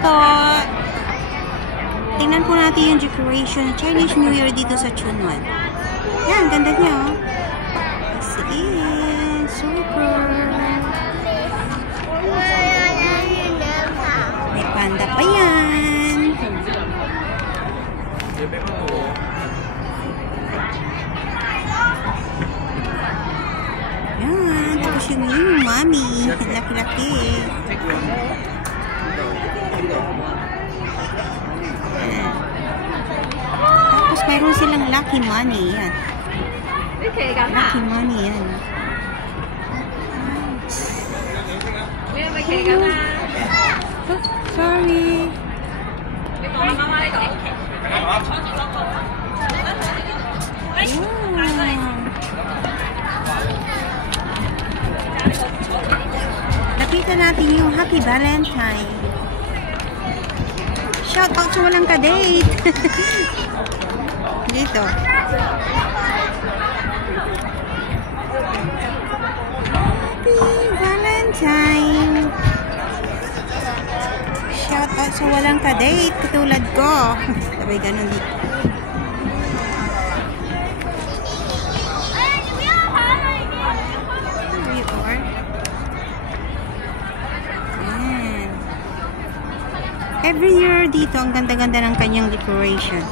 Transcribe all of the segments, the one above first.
po. Tingnan po natin yung decoration ng Chinese New Year dito sa Chunwan. Yan, ganda niya, oh. Sige, super. May panda pa yan. Yan, tapos yung mami. Laki-laki. Tapos mayroon silang lucky money. Yan. Lucky money yan. Oh, sorry. Nakita natin yung Happy Valentine. Shout out sa walang ka-date. Dito. Happy Valentine. Shout out sa walang ka-date. Katulad ko. Sabay ganun dito. Every year dito, ang ganda-ganda ng kanyang decoration.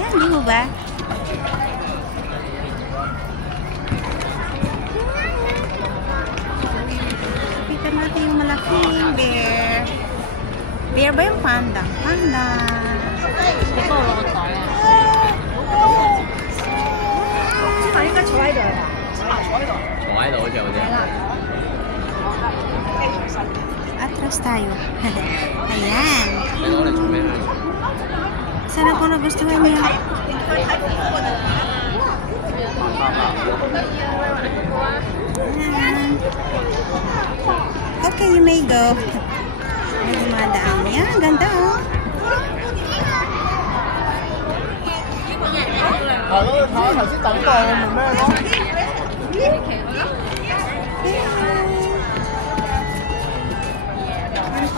Yan, di mo ba? Kita natin yung malaking bear. Bear ba yung panda? Panda. Atras tayo. Ayan. Sana po nagustuhan niyo. Ayan. Okay, you may go. May dumadaan. Ayan, ganda oh.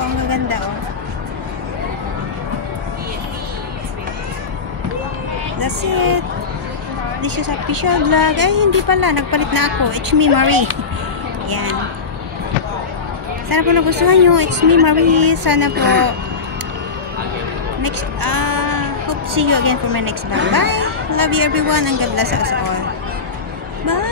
Ang maganda oh. That's it. This is official vlog. Ay, hindi pala. Nagpalit na ako. It's me, Marie. Yan. Sana po nagustuhan nyo. It's me, Marie. Sana po next, hope to see you again for my next vlog. Bye! Love you everyone and God bless us all. Bye!